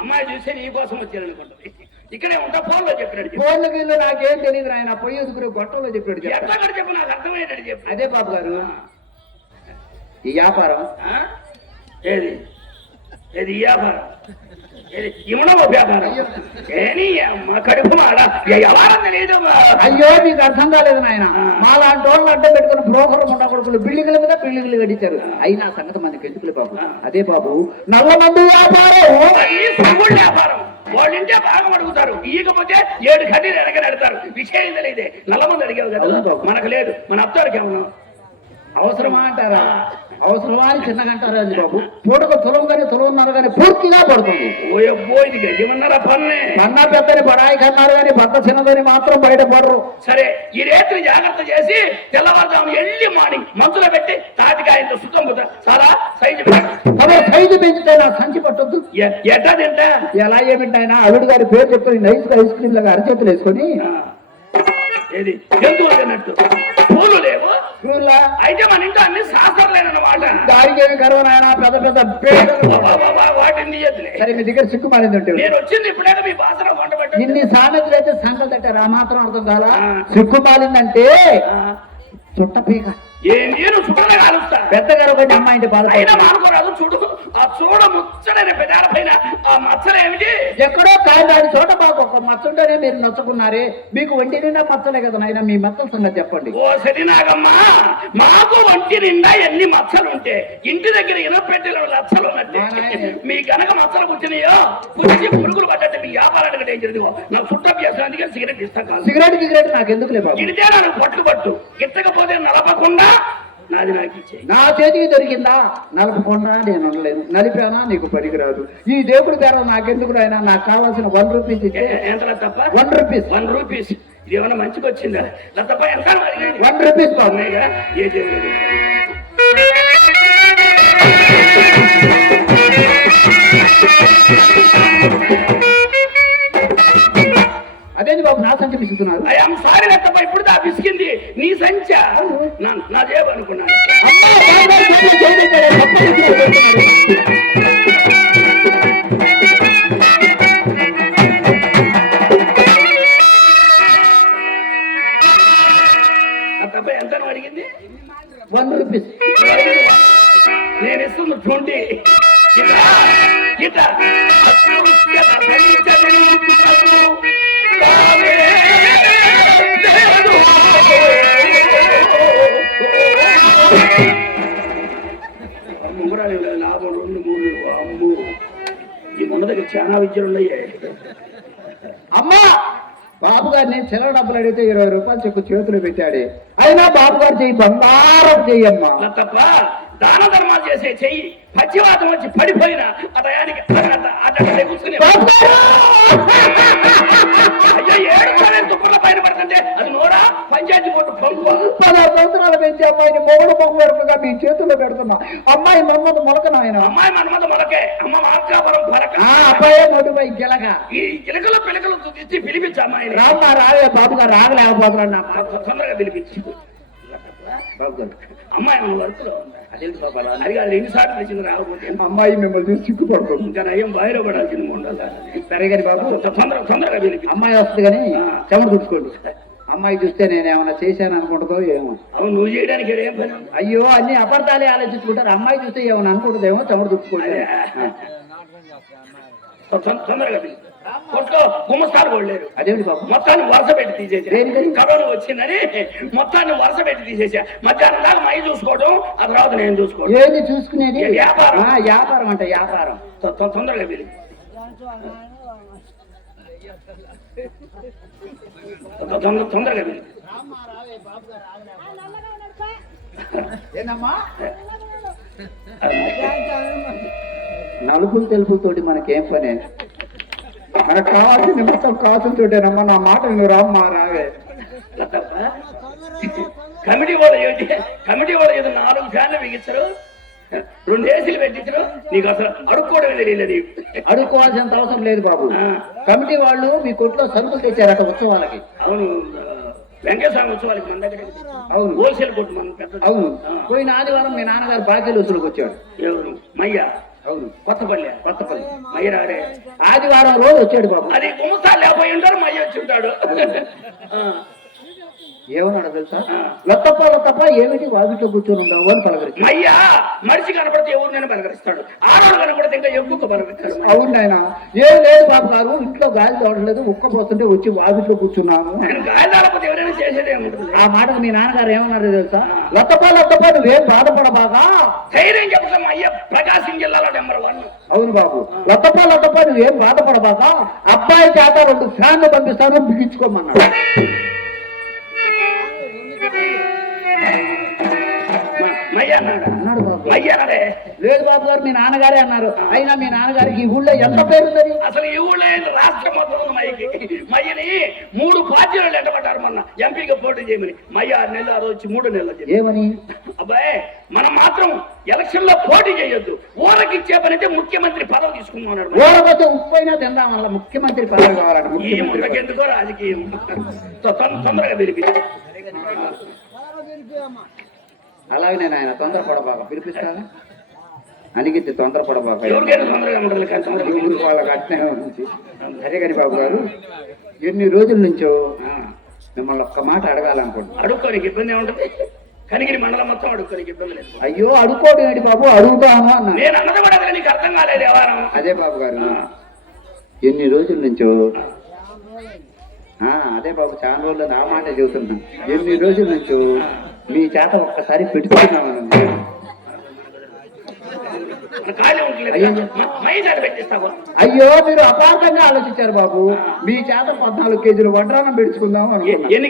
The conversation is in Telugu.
అమ్మాయి చూస్తే నీ కోసం వచ్చాను అనుకుంటుంది ఇక్కడే ఉంటా ఫోన్లో చెప్పినాడు చెప్పు. ఫోన్ల గిల్లు నాకేం తెలియదు ఆయన పొయ్యి ఎదుగురు గొట్టంలో చెప్పాడు చెప్పాడు ఎట్లా చెప్పు నాకు అర్థమయ్యేటట్టు చెప్పు. అదే బాబు గారు ఈ వ్యాపారం? ఏది? ఏది వ్యాపారం? వ్యాపారం? ఏని అమ్మ కడుపు మాడ. వ్యవహారం తెలియదు అయ్యో మీకు అర్థం కాలేదు నాయన. మా లాంటి వాళ్ళు అడ్డం పెట్టుకున్న బ్రోకర్ ఉండకూడదు బిల్డింగ్ల మీద బిల్డింగ్లు కట్టించారు. అయినా సంగతి మనకి ఎందుకులే బాబు. అదే బాబు. నల్ల మందు వ్యాపారం వ్యాపారం. వాళ్ళింటే బాగా అడుగుతారు. ఇయ్యకపోతే ఏడు కడ్డీలు ఎనక నడతారు. విషయం తెలియదే? నల్లమంది అడిగావు కదా. మనకు లేదు. మన అత్తడికి ఏమన్నా అవసరమా అంటారా? అవసరమా అని చిన్నగా అంటారా అది బాబు? పూటకు తులం కానీ తులంన్నర కానీ పూర్తిగా పడుతుంది. ఓయబ్బో ఇది గజమన్నారా పన్నే? పన్నా పెద్దని బడాయి కన్నారు కానీ భర్త చిన్నదని మాత్రం బయటపడరు సరే ఈ రేత్రి జాగ్రత్త చేసి తెల్లవారుజాము ఎల్లి మార్నింగ్ మందులో పెట్టి తాటికాయంతో పోతా. చాలా సైజు పెట్టు. అదే సైజు పెంచితే నా సంచి పట్టొద్దు. ఎట్టా తింటా? ఎలా ఏమిటైనా అల్లుడు గారి పేరు చెప్తే నైస్ ఐస్ క్రీమ్ లాగా అరచేతులు వేసుకొని ఏది? జంతువులు తిన్నట్టు. పూలు లేవు. ఊర్లో అయితే మన ఇంట్లో అన్ని శాస్త్రం లేనన్నమాట దానికి ఏమి గర్వం నాయన? పెద్ద. వాటిని సరే మీ దగ్గర సిక్కు మారింది నేను వచ్చింది ఇప్పుడే మీ వంట పెట్టండి ఇన్ని సామెతలు అయితే సంకలు తట్టారు ఆ మాత్రం అర్థం కాలా? ఆ. సిక్కు మారిందంటే చుట్ట పీక. ఏం నేను చుట్టూ కాలుస్తా. పెద్ద గారు ఒకటి అమ్మాయి మానుకోరాదు చూడు. ఆ చూడ ముచ్చడైన పెదాల పైన ఆ మచ్చలు ఏమిటి? ఎక్కడో కాయలాడి చోట మాకు ఒక మచ్చ ఉంటేనే మీరు నచ్చుకున్నారే. మీకు ఒంటి నిండా మచ్చలే కదా నాయన మీ మచ్చల సంగతి చెప్పండి. ఓ సరినాగమ్మ మాకు ఒంటి నిండా ఎన్ని మచ్చలు ఉంటే ఇంటి దగ్గర ఇనపెట్టెలు లచ్చలు ఉన్నట్టే మా గనక మచ్చలు పుట్టినాయో పుట్టి పురుగులు పడ్డట్టు మీ వ్యాపారానికి ఏం జరిగిందో నాకు చుట్టం చేసినందుకే సిగరెట్ ఇస్తా కాదు. సిగరెట్ గిగరెట్ నాకు ఎందుకులే బాబు? ఇడితే నాకు పట్టు పట్టు. గిట్టకపోతే నలపకుండా నాది నాకు ఇచ్చేయి. నా చేతికి దొరికిందా? నలపకుండా నేను ఉండలేను నలిపానా? నీకు పనికిరాదు. ఈ దేవుడి పేర నాకెందుకు ఆయన నాకు కావాల్సిన వన్ రూపీస్ ఇచ్చే. ఎంత తప్ప వన్ రూపీస్ వన్ రూపీస్ ఇది ఏమైనా మంచిగా వచ్చిందా? నా తప్ప ఎంత? వన్ రూపీస్ బాబు ఉన్నాయిగా? ఏ చేయలేదు. అదేంటి బాబు నా సంఖ్య am sorry నా తప్ప ఇప్పుడు దా పిసికింది నీ సంచ నా జేబు అనుకున్నాను. ఎంత అడిగింది? One rupees. నేను ఇస్తుంది ట్వంటీ. ఇట ఇట విద్యలు ఉన్నాయి. అమ్మా బాబు గారు నేను చిల్లర డబ్బులు అడిగితే ఇరవై రూపాయలు చెక్కు చేతులు పెట్టాడే. అయినా బాబు గారు చెయ్యి బంగారం చెయ్యమ్మా. తప్ప దాన ధర్మాలు చేసే చెయ్యి పచ్చివాతం వచ్చి పడిపోయిన ఆ టయానికి అడ్డ కూర్చుని అమ్మాయిని మొగడు వరకుగా మీ చేతుల్లో పెడుతున్నా. అమ్మాయి మమ్మల్ని మొలక నాయన? అమ్మాయి మన్మద మొలకే. అమ్మ మార్కాపురం పలక అబ్బాయే నోటిపై గిలక. ఈ చిలకలు పిలకలు తెచ్చి పిలిపించు అమ్మాయిని. రామ్మా రాలే బాబు గారు రాగలేకపోతున్నాడు నా. తొందరగా పిలిపించు. బాబు గారు అమ్మాయి మన వర్క్లో ఉందా. అదేంటి బాబా ఎన్నిసార్లు తెచ్చింది రాకపోతే? అమ్మాయి మిమ్మల్ని చూసి సిగ్గుపడుతుంది ఇంకా నయం బయట పడాల్సింది ఉండాలి సరే కానీ బాబు తొందర తొందరగా పిలిపించు. అమ్మాయి వస్తుంది కానీ చెమట తుడుచుకోండి. అమ్మాయి చూస్తే నేను ఏమైనా చేశాను అనుకుంటుందో ఏమో. అవును నువ్వు చేయడానికి ఏం పని? అయ్యో అన్ని అబద్ధాలే ఆలోచించుకుంటారు. అమ్మాయి చూస్తే ఏమైనా అనుకుంటుందేమో చెమట తుడుచుకోండి తొం- తొందరగా పిలిపించు కొట్లో గుమ్మస్తాలు కొడలేరు. అదేమిటి బాబు? మొత్తాన్ని వరుస పెట్టి తీసేసా? కరోనా వచ్చిందని మొత్తాన్ని వరుస పెట్టి తీసేసా. మధ్యాహ్నం దాకా మై చూసుకోవడం ఆ తర్వాత నేను చూసుకోవడం ఏంది చూసుకునేది? వ్యాపారం? ఆ, వ్యాపారం అంటే వ్యాపారం. తొందరగా తొందరగా నలుపులు తెలుపులతోటి మనకేం పని? మనకు కావాల్సిన మొత్తం కాసులతోటేనమ్మా నా మాట నువ్వు రామ్మా రావే. కమిటీ వాళ్ళు ఏంటి? కమిటీ వాళ్ళు ఏదో నాలుగు ఫ్యాన్లు బిగించరు. రెండు ఏసీలు పెట్టించరు నీకు అసలు అడుక్కోవడం తెలియదు నీకు అడుక్కోవాల్సినంత అవసరం లేదు బాబు. కమిటీ వాళ్ళు మీ కొట్లో సరుకులు తెచ్చారట ఉత్సవాలకి. అవును వెంకటస్వామి ఉత్సవాలకి మన దగ్గర అవును. హోల్సేల్ కొట్టు మన పెద్ద అవును. పోయిన ఆదివారం మీ నాన్నగారు బాకీలు వసూలుకు వచ్చాడు ఎవరు? మయ్య. అవును. కొత్తపల్లి కొత్తపల్లి. మయ్య రాడే. ఆదివారం రోజు వచ్చాడు బాబు. అది గుమస్తా లేకపోయి ఉంటారు మయ్య వచ్చి ఉంటాడు. ఏమన్నాడు తెలుసా. లత్తప్ప లత్తప్ప ఏమిటి వాకిట్లో కూర్చొని ఉండవు అని పలకరించి మయ్య! మనిషి కనపడితే ఎవరినైనా బలకరిస్తాడు ఆడవాళ్ళు కనపడితే ఇంకా ఎక్కువ బలకరిస్తాడు అవును నాయన. ఏం లేదు బాబు గారు ఇంట్లో గాలి తోడలేదు ఉక్క పోతుంటే వచ్చి వాకిట్లో కూర్చున్నాను. ఆయన గాయదాలపతి ఎవరైనా చేసేదే ఆ మాటకు మీ నాన్నగారు ఏమన్నారు తెలుసా? లత్తప్ప లత్తప్ప నువ్వేం బాధపడబాగా? ధైర్యం చెప్పడం అయ్య ప్రకాశం జిల్లాలో నెంబర్ వన్ అవును బాబు. లత్తప్ప లత్తప్ప నువ్వేం బాధపడబాగా? అబ్బాయి చేత రెండు ఫ్యాన్లు పంపిస్తాను బిగించుకోమన్నాడు మయ్య అన్నాడు. అన్నాడే లేదు బాబు గారు మీ నాన్నగారే అన్నారు. అయినా మీ నాన్నగారికి ఈ ఊళ్ళో ఎంత పేరుందని అసలు ఈ ఊళ్ళో రాష్ట్రం మొత్తం మయ్యని మూడు పార్టీలు ఎంటబడ్డారు మొన్న. ఎంపీగా పోటీ చేయమని. మయ్య ఆరు నెలలు రోజు వచ్చి మూడు నెలలు ఏమని? అబ్బాయి మనం మాత్రం ఎలక్షన్లో పోటీ చేయొద్దు. ఊరకి ఇచ్చే పని అయితే ముఖ్యమంత్రి పదవి తీసుకున్నాడు ఓడకొస్తే ఉప్పైనా తిందాం వల్ల ముఖ్యమంత్రి పదవి కావాలంట. ముఖకెందుకో రాజకీయం. తొందరగా పిలిపి అలాగే నేను ఆయన తొందరపడబాక పిలిపిస్తాను అనిగితే తొందరపడబాక. ఊరికి వాళ్ళకి అట్నే ఉంది అదే కానీ బాబు గారు ఎన్ని రోజుల నుంచో మిమ్మల్ని ఒక్క మాట అడగాలనుకుంటున్నాను అడుక్కోనికి ఇబ్బంది ఏముంటుంది? కనిగిరి మండలం మొత్తం అడుక్కోనికి ఇబ్బంది లేదు. అయ్యో అడుక్కోడు ఏంటి బాబు? అడుగుతాను అన్నా. నేను అన్నది కూడా అదే నీకు అర్థం కాలేదు వ్యవహారం. అదే బాబు గారు ఎన్ని రోజుల నుంచో అదే బాబు చాలా రోజులు నా మాట చెబుతున్నాను. ఎన్ని రోజుల నుంచో మీ చేత ఒక్కసారి పెట్టుకున్నాను అయ్యో. మీరు అపార్థంగా ఆలోచించారు బాబు. మీ చేత పద్నాలుగు కేజీలు వడ్రానం పెట్టుకుందాం అనుకున్నాను. ఎన్ని